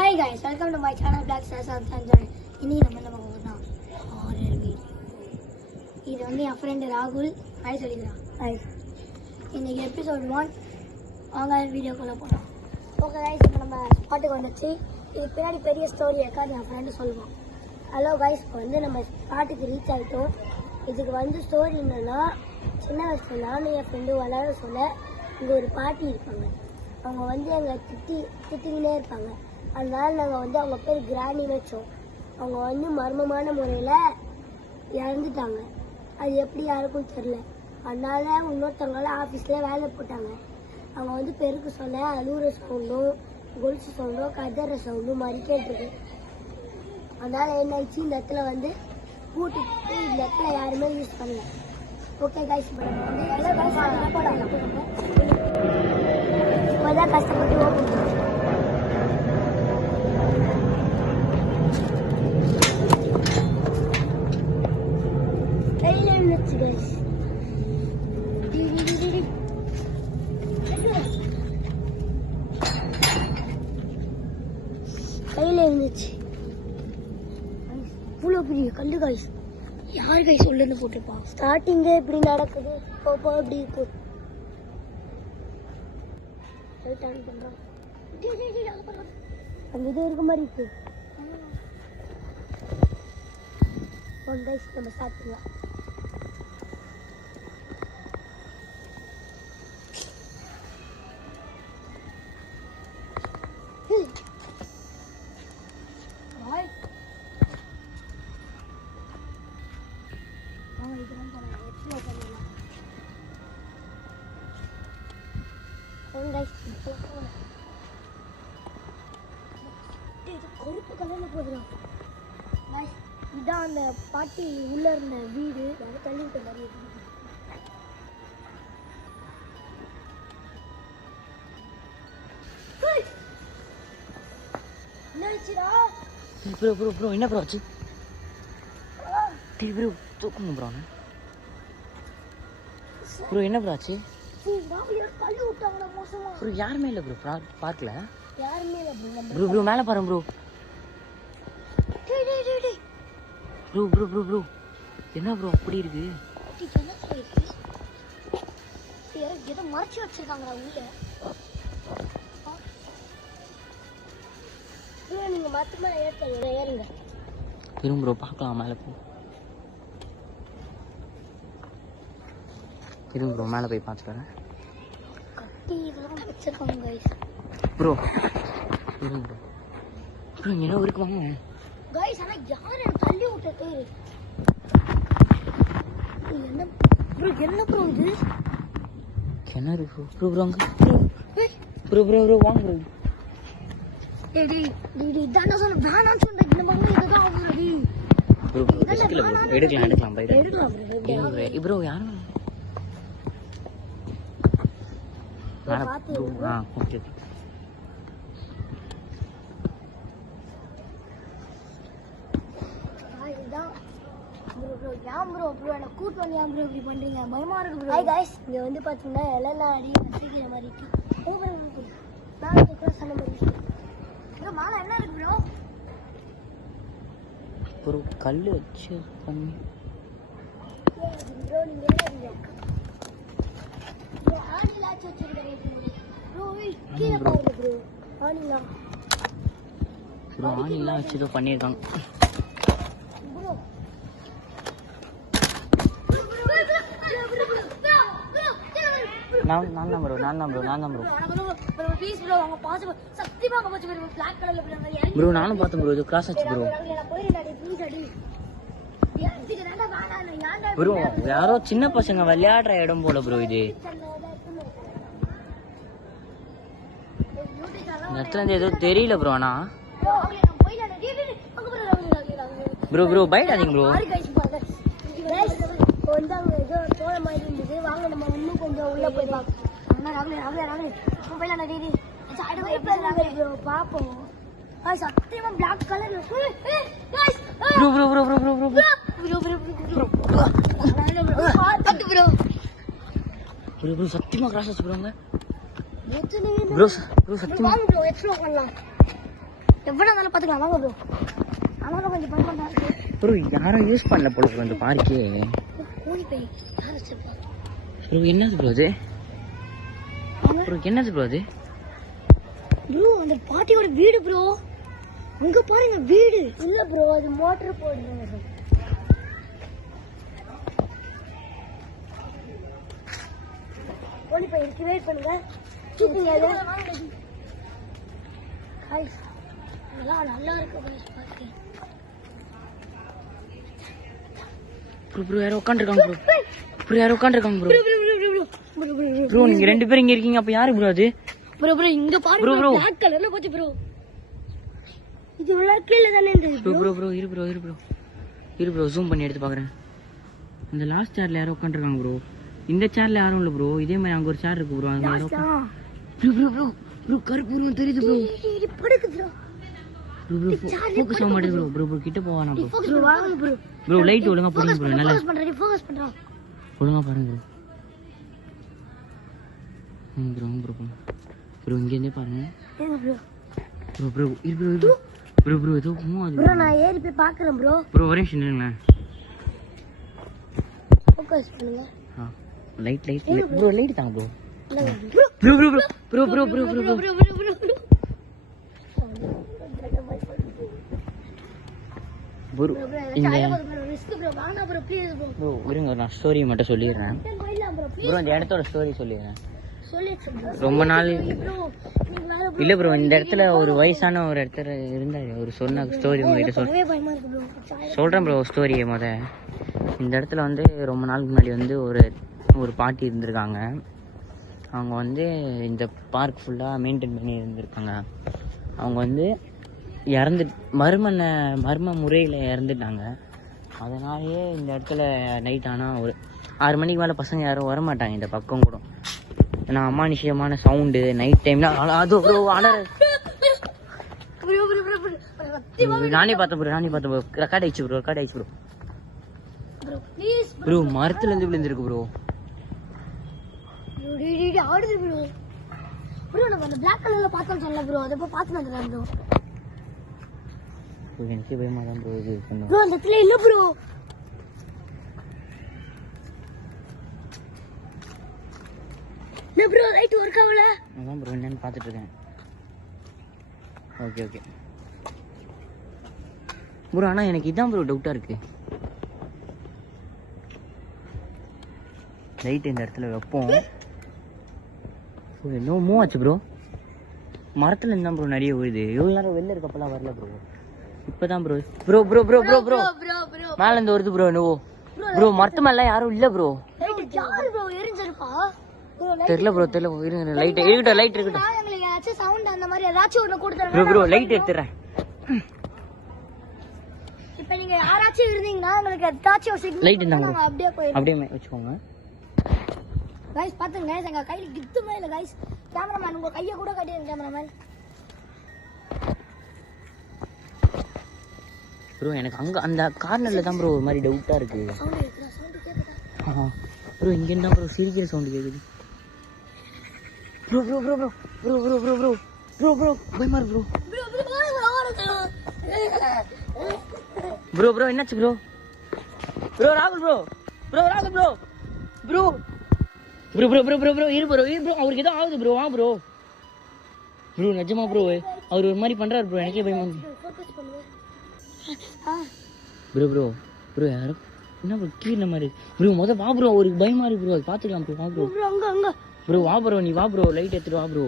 Hi guys, welcome to my channel Black Stars of Sanjay. இன்னைக்கு நம்ம என்ன பார்க்க போறோம்னா ஹாரர் வீடியோ. இது வந்து என் ஃப்ரெண்ட் ராகுல் ஹாய் சொல்லிக்கிறான். ஹாய். இன்னைக்கு எபிசோட் 1 வாங்க வீடியோக்குள்ள போகலாம். ஓகே गाइस, இப்போ நம்ம ஸ்பாட்டுக்கு வந்துச்சு. இது பின்னாடி பெரிய ஸ்டோரி இருக்காது, என் ஃப்ரெண்டு சொல்லுவான். ஹலோ गाइस, இப்போ வந்து நம்ம ஸ்பாட்டுக்கு ரீச் ஆகிட்டோம். இதுக்கு வந்து ஸ்டோரி என்னன்னா, சின்ன வயசுல நானும் என் ஃப்ரெண்டு விளையாட சொல்ல இங்கே ஒரு பாட்டி இருப்பாங்க. அவங்க வந்து எங்களை திட்டிக்கிட்டே இருப்பாங்க. அதனால நாங்கள் வந்து அவங்க பேர் கிராணி வச்சோம். அவங்க வந்து மர்மமான முறையில் இறந்துட்டாங்க. அது எப்படி யாருக்கும் தெரில. அதனால இன்னொருத்தவங்கள ஆஃபீஸில் வேலை போட்டாங்க. அவங்க வந்து பெருக்கு சொல்ல அழுகுற சவுண்டும் கொலுசு சவுண்டும் கதற சவுண்டும் மாதிரி கேட்டுருக்கு. அதனால என்ன ஆயிடுச்சு, இந்த இடத்துல வந்து பூட்டுக்கிட்டு இந்த இடத்துல யாருமே யூஸ் பண்ணல. ஓகே கைஸ், இப்போ நம்ம வந்து இப்போதான் கஷ்டப்பட்டு ஓப்பன் கையில் இருந்துச்சு கைஸ். கையில் இருந்துச்சு இவ்வளோ பெரிய கல்லு கைஸ். யார் கைஸ் உள்ளேருந்து போட்டுப்பா? ஸ்டார்டிங்கே இப்படி நடக்குது, போப்போ இப்படி இருக்கு. அந்த இது இருக்க மாதிரி இருக்கு. நம்ம ஸ்டார்ட் பண்ணலாம். கருப்பு கலர்ல போதும். இதான் அந்த பாட்டி உள்ள இருந்த வீடு. தள்ளிவிட்ட மாதிரி ப்ரோ என்ன ப்ரோ ஆச்சு? ப்ரோ தூக்குங்க ப்ரோ என்ன ப்ரோ ஆச்சு? ப்ரோ யாருமே இல்லை ப்ரோ, பார்க்கல யாருமே இல்லை ப்ரோ. மேலே பாருங்க ப்ரோ. ப்ரோ என்ன ப்ரோ அப்படி இருக்கு? ஏதோ மறைச்சு வச்சிருக்காங்களா உள்ள? நீங்க மொத்தமா ஏறுங்க. இருங்க ப்ரோ பார்க்கலாம். மேலே போ. இருங்க ப்ரோ மேலே போய் பார்த்துட்டு வரேன். கட்டி இதெல்லாம் வச்சிருக்காங்க கைஸ். ப்ரோ இருங்க ப்ரோ என்ன இருக்கு வாங்க கைஸ். ஆனா யார் தள்ளி விட்டது? என்ன ப்ரோ இது? கிணறு ப்ரோ அங்க ப்ரோ வாங்க ப்ரோ. டேய் இதான சொன்ன வேணான்னு சொன்ன. இந்த மாதிரி இதுதான் ஆகுது ப்ரோ. ரிஸ்க்ல ப்ரோ. எடுக்கலாம் பை ப்ரோ. யாரும் ப்ரோ. ஓகே எனக்கு கூட்டு வந்து ஏன் ப்ரோ இப்படி பண்றீங்க? பயமா இருக்கு ப்ரோ. ஹாய் गाइस, இங்க வந்து பாத்தீங்கன்னா எல்லாம் அடி வச்சிக்கிற மாதிரி இருக்கு. மேல கிராஸ் பண்ண மாதிரி இருக்கு. ப்ரோ மேல என்ன இருக்கு ப்ரோ? ப்ரோ கல்லு வச்சு பண்ணி ப்ரோ நீங்க என்ன ப்ரோ ஆணி லாச்சு வச்சிருக்கீங்க ப்ரோ. கீழ பாருங்க ப்ரோ. ஆணிலாம் வச்சு பண்ணியிருக்காங்க. நான் தான் ப்ரோ. ப்ளீஸ் ப்ரோ அவங்க பாசிபிள் சத்தியமா கமச்சு ப்ரோ. Black கலர்ல ப்ரோ நானும் பார்த்தேன் ப்ரோ. இது கிராஸ் ஆச்சு ப்ரோ. ப்ரோ யாரோ சின்ன பசங்க விளையாடுற இடம் போல ப்ரோ. இது இந்த இடத்துல இருந்து ஏதோ தெரியல ப்ரோ. ஆனா ப்ரோ பைடாதீங்க ப்ரோ. வாங்க நம்ம இன்னும் கொஞ்சம் உள்ள போய் பாப்போம். சத்தியமா பிளாக் கலர் சத்தியமா கிராஸ் ஆச்சு ப்ரோ. ப்ரோ சத்தியமா ப்ரோ எக்ஸ்ப்ளோர் பண்ணலாம். எவ்வளோ இருந்தாலும் பார்த்துக்கலாம் வாங்க ப்ரோ. ஆனாலும் கொஞ்சம் பயமாக இருக்கு ப்ரோ. யாரும் யூஸ் பண்ணல போல ப்ரோ அந்த பார்க்கே. கோழி பை யார் வச்சிருப்பா ப்ரோ? என்னது ப்ரோ அது? ப்ரோ என்னது ப்ரோ அது? ப்ரோ அந்த பாட்டியோட வீடு ப்ரோ. அங்க பாருங்க வீடு. இல்ல ப்ரோ அது மோட்டர் போடுறாங்க. கோழி பை இருக்கு வெயிட் பண்ணுங்க. சூப்பரா இருக்கு. गाइस நல்லா இருக்கு गाइस பாருங்க. ப்ரோ யாரோ உட்கார்ந்திருக்காங்க ப்ரோ. ப்ரோ யாரோ உட்கார்ந்திருக்காங்க ப்ரோ. ப்ரோ நீங்க ரெண்டு பேரும் இங்க இருக்கீங்க. அப்ப யாரு ப்ரோ அது? ப்ரோ இங்க பாருங்க ப்ரோ. பிளாக் கலர்ல போச்சு ப்ரோ. இது உள்ள கீழ தானே இருந்துது ப்ரோ. ப்ரோ இரு ப்ரோ ஜூம் பண்ணி எடுத்து பாக்குறேன். இந்த லாஸ்ட் சேர்ல யாரோ உட்கார்ந்திருக்காங்க ப்ரோ. இந்த சேர்ல யாரும் இல்ல ப்ரோ. இதே மாதிரி அங்க ஒரு சேர் இருக்கு ப்ரோ. அங்க யாரோ ப்ரோ கருப்பு உருவம் தெரியுது ப்ரோ. இது படுக்கு ப்ரோ. ப்ரோ ஃபோக்கஸ் ஆக மாட்டேங்குது ப்ரோ. ப்ரோ கிட்ட போவானா ப்ரோ? ப்ரோ வாங்க ப்ரோ. ப்ரோ லைட் ஒழுங்கா போடுங்க ப்ரோ. நல்லா ஃபோக்கஸ் பண்றேன். ஒழுங்கா பாருங்க ப்ரோ. ப்ரோ இங்க இருந்தே பாருங்க. ஏங்க ப்ரோ. ப்ரோ ஏதோ மூவ் ஆகுது ப்ரோ. நான் ஏறி போய் பார்க்கறேன் ப்ரோ. ப்ரோ ஒரே நிமிஷம் இருங்களேன். ஃபோக்கஸ் பண்ணுங்க. Light bro. லைட் தாங்க ப்ரோ. ப்ரோ இருங்க நான் ஸ்டோரி மட்டும் சொல்லிடுறேன் ப்ரோ. இந்த இடத்தோட ஸ்டோரி சொல்லிடுறேன். ரொம்ப நாள் இல்ல ப்ரோ. இந்த இடத்துல ஒரு வயசான ஒரு இடத்துல இருந்தாரு. ஒரு சொன்ன ஸ்டோரி உங்ககிட்ட சொல்றேன் ப்ரோ. ஸ்டோரியை இந்த இடத்துல வந்து ரொம்ப நாளுக்கு முன்னாடி வந்து ஒரு பாட்டி இருந்திருக்காங்க. அவங்க வந்து இந்த பார்க் ஃபுல்லாக மெயின்டைன் பண்ணி இருந்திருக்காங்க. அவங்க வந்து மர்ம முறையில் இறந்துட்டாங்க. அதனாலேயே இந்த இடத்துல நைட் ஆனால் ஒரு 6 மணிக்கு மேலே பசங்க யாரும் வரமாட்டாங்க இந்த பக்கம் கூட. ஏன்னா அமானுஷியமான சவுண்டு நைட் டைம்ல. அது நானே பார்த்தேன் ப்ரோ. ரெக்கார்ட் ஆயிடுச்சு ப்ரோ. மரத்துல இருந்து விழுந்திருக்கு ப்ரோ. ஆடுது ப்ரோ. ப்ரோ நம்ம அந்த Black கலர்ல பார்த்தோம் சொன்னல ப்ரோ. அத போய் பார்த்து வந்துறேன் ப்ரோ. எனக்கு பயமா தான் ப்ரோ இது பண்ணு. ப்ரோ அந்த இடத்துல இல்ல ப்ரோ. ப்ரோ லைட் வர்க் ஆகல. அதான் ப்ரோ என்னன்னு பார்த்துட்டு இருக்கேன். Okay bro. ஆனா எனக்கு இதான் ப்ரோ டவுட்டா இருக்கு. லைட் இந்த இடத்துல வைப்போம். என்ன மூவ் ஆச்சு ப்ரோ? மரத்துல இருந்தா ப்ரோ நிறைய விழுது. எவ்வளவு நேரம் வெளில இருக்கப்பெல்லாம் வரல ப்ரோ. இப்பதான் ப்ரோ மேல இருந்து வருது ப்ரோ. என்னவோ ப்ரோ மரத்து மேல யாரும் இல்ல ப்ரோ. தெரியல ப்ரோ. இருங்க லைட் இருக்கட்டும். ப்ரோ லைட் எடுத்துறேன். இப்போ நீங்க யாராச்சும் இருந்தீங்கன்னா உங்களுக்கு ஏதாச்சும் ஒரு சிக்னல் லைட் இருந்தாங்க அப்படியே வச்சுக்கோங்க. गाइस பாத்துங்க गाइस எங்க கையில கித்துமே இல்ல गाइस. கேமராமேன் உங்க கையை கூட கட்டிடுங்க கேமராமேன். ப்ரோ எனக்கு அங்க அந்த கார்னர்ல தான் ப்ரோ ஒரு மாதிரி டவுட்டா இருக்கு. சவுண்ட் கேக்குதா? ப்ரோ இங்க இருந்தா ப்ரோ சிரிக்கிற சவுண்ட் கேக்குது. ப்ரோ பயமா இருக்கு ப்ரோ. என்னாச்சு ப்ரோ? ராகுல் ப்ரோ இரு ப்ரோ. அவருக்கு ஏதோ ஆகுது ப்ரோ. வா ப்ரோ. நிஜமா ப்ரோ அவர் ஒரு மாதிரி பண்றாரு ப்ரோ. எனக்கே பயமா இருக்கு ப்ரோ. யாரும் என்ன ப்ரோ கீழே மாதிரி ப்ரோ. வா ப்ரோ. அவருக்கு பயமா இருக்கு ப்ரோ. அது பாத்துக்கலாம் ப்ரோ. வா ப்ரோ. வா ப்ரோ. நீ வா ப்ரோ. லைட் எடுத்துட்டு வா ப்ரோ.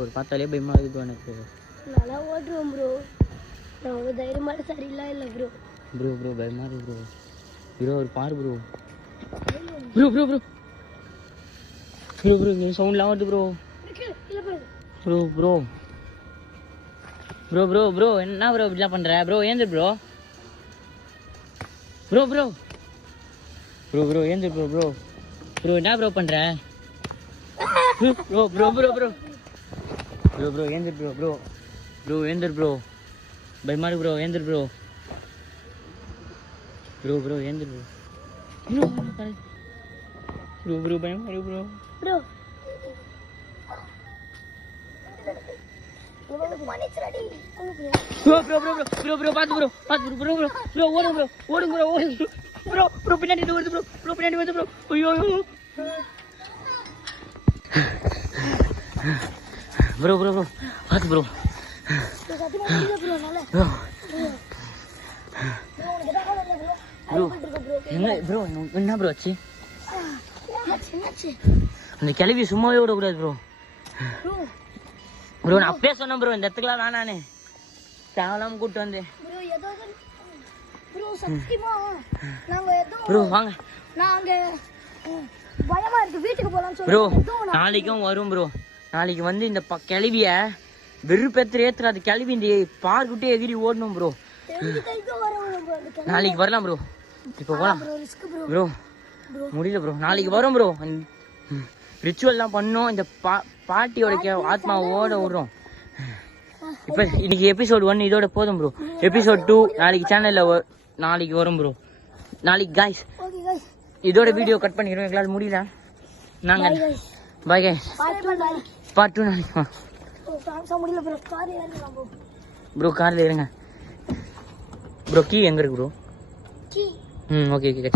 ஒரு பார்த்தாலே பயமா இருக்கு ப்ரோ எனக்கு. நல்லா ஓடுறோம் ப்ரோ. நான் ஒரு தைரியமான சரியில்லை இல்ல ப்ரோ. பயமா இருக்கு ப்ரோ. ஒரு பாரு ப்ரோ. நீ சவுண்ட்லாம் வருது ப்ரோ. ப்ரோ என்ன ப்ரோ இப்படிலாம் பண்ற ப்ரோ? ஏந்து ப்ரோ. ஏந்து ப்ரோ. என்ன ப்ரோ பண்ற? ஏந்து ப்ரோ. பயமா இருக்கு ப்ரோ. ஏந்து ப்ரோ. ஏந்து ப்ரோ. பயமா இருக்கு ப்ரோ. மன்னிச்சிரடி bro bro bro bro bro பாத்து ப்ரோ பாத்து ப்ரோ ப்ரோ ப்ரோ ஓடுங்க ப்ரோ ஓடுங்க ப்ரோ ஓடுங்க ப்ரோ ப்ரோ பின்னாடி வருது ப்ரோ ப்ரோ பின்னாடி வருது ப்ரோ ஐயோ ப்ரோ ப்ரோ ப்ரோ பாத்து ப்ரோ சத்தியமா முடியல ப்ரோ நல்ல ப்ரோ ப்ரோ என்ன ப்ரோ என்ன ப்ரோ ஆச்சு என்னாச்சு அந்த கிளவி சும்மாவே விடக்கூடாது ப்ரோ ப்ரோ ப்ரோ நான் அப்பயே சொன்னேன் ப்ரோ இந்த இடத்துக்குலாம் வேணானே தேவலாம கூப்பிட்டு வந்தேன் ப்ரோ ஏதோ ப்ரோ சத்தியமா நாங்க ஏதோ ப்ரோ வாங்க நாங்க பயமா இருக்கு வீட்டுக்கு போலாம்னு ப்ரோ சொல்லி நாளைக்கும் வரும் ப்ரோ நாளைக்கு வந்து இந்த கிளவிய வெறுப்பேத்துற ஏத்துற அது கிளவி இந்த பார்க்கிட்டே எகிரி ஓடணும் ப்ரோ நாளைக்கு வரலாம் ப்ரோ இப்போ போகலாம் ப்ரோ முடியல ப்ரோ நாளைக்கு வரும் ப்ரோ ரிச்சுவல்லாம் பண்ணோம் இந்த பாட்டியோட ஆத்மா ஓட விடுறோம் இப்போ இன்னைக்கு எபிசோட் 1 இதோட போதும் ப்ரோ எபிசோட் 2 நாளைக்கு சேனல்ல நாளைக்கு வரும் ப்ரோ நாளைக்கு காய்ஸ் இதோட வீடியோ கட் பண்ணிக்கிறோம் எங்களால் முடியல நாங்க பாய் காய்ஸ் பார்ட் 2 நாளைக்கு ப்ரோ கார்ல இருங்க ப்ரோ கீ எங்க இருக்கு ப்ரோ ஓகே ஓகே